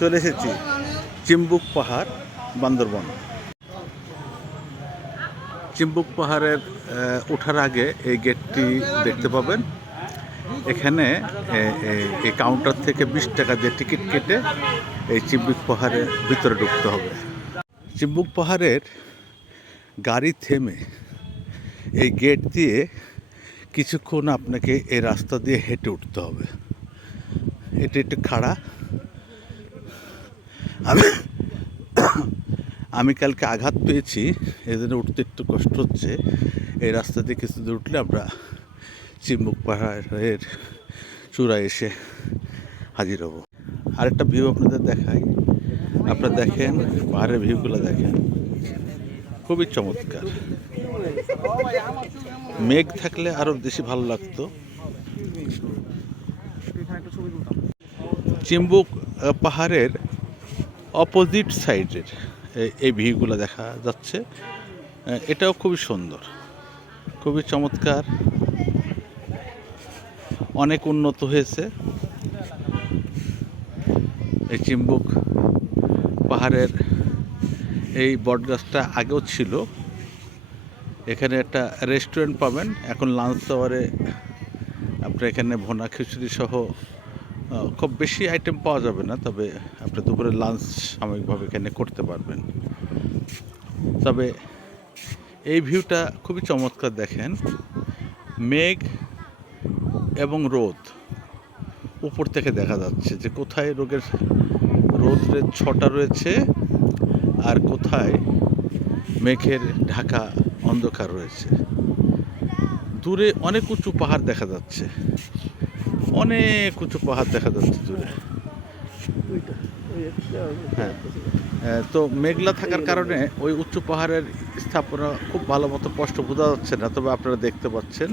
চলে এসেছি চিম্বুক পাহাড়, বান্দরবন। চিম্বুক পাহাড়ের ওঠার আগে এই গেটটি দেখতে পাবেন। এখানে এই কাউন্টার থেকে 20 টাকা দিয়ে টিকিট কেটে এই চিম্বুক পাহাড়ের ভিতরে ঢুকতে হবে। চিম্বুক পাহাড়ের গাড়ি থেমে এই গেট দিয়ে কিছুক্ষণ আপনাকে এই রাস্তা দিয়ে হেঁটে উঠতে হবে। এটি একটু খাড়া। আমি কালকে আঘাত পেয়েছি, এই জন্য উঠতে একটু কষ্ট হচ্ছে। এই রাস্তা দিয়ে কিছু দূর উঠলে আমরা চিম্বুক পাহাড়ের চূড়ায় এসে হাজির হব। আরেকটা ভিউ আপনাদের দেখাই। আপনারা দেখেন, পাহাড়ের ভিউগুলো দেখেন, খুবই চমৎকার। মেঘ থাকলে আরও বেশি ভালো লাগতো। চিম্বুক পাহাড়ের অপোজিট সাইডের এই ভিউগুলো দেখা যাচ্ছে। এটাও খুবই সুন্দর, খুবই চমৎকার, অনেক উন্নত হয়েছে। এই চিম্বুক পাহাড়ের এই বটগাছটা আগেও ছিল। এখানে একটা রেস্টুরেন্ট পাবেন। এখন লাঞ্চ আওয়ারে আপনার এখানে ভুনা খিচুড়ি সহ খুব বেশি আইটেম পাওয়া যাবে না, তবে আপনি দুপুরে লাঞ্চ সাময়িকভাবে এখানে করতে পারবেন। তবে এই ভিউটা খুবই চমৎকার। দেখেন, মেঘ এবং রোদ উপর থেকে দেখা যাচ্ছে যে কোথায় রোদের ছটা রয়েছে আর কোথায় মেঘের ঢাকা অন্ধকার রয়েছে। দূরে অনেক উঁচু পাহাড় দেখা যাচ্ছে, অনেক উঁচু পাহাড় দেখা যাচ্ছে দূরে। হ্যাঁ, তো মেঘলা থাকার কারণে ওই উঁচু পাহাড়ের স্থাপনা খুব ভালো মতো স্পষ্ট বোঝা যাচ্ছে না, তবে আপনারা দেখতে পাচ্ছেন।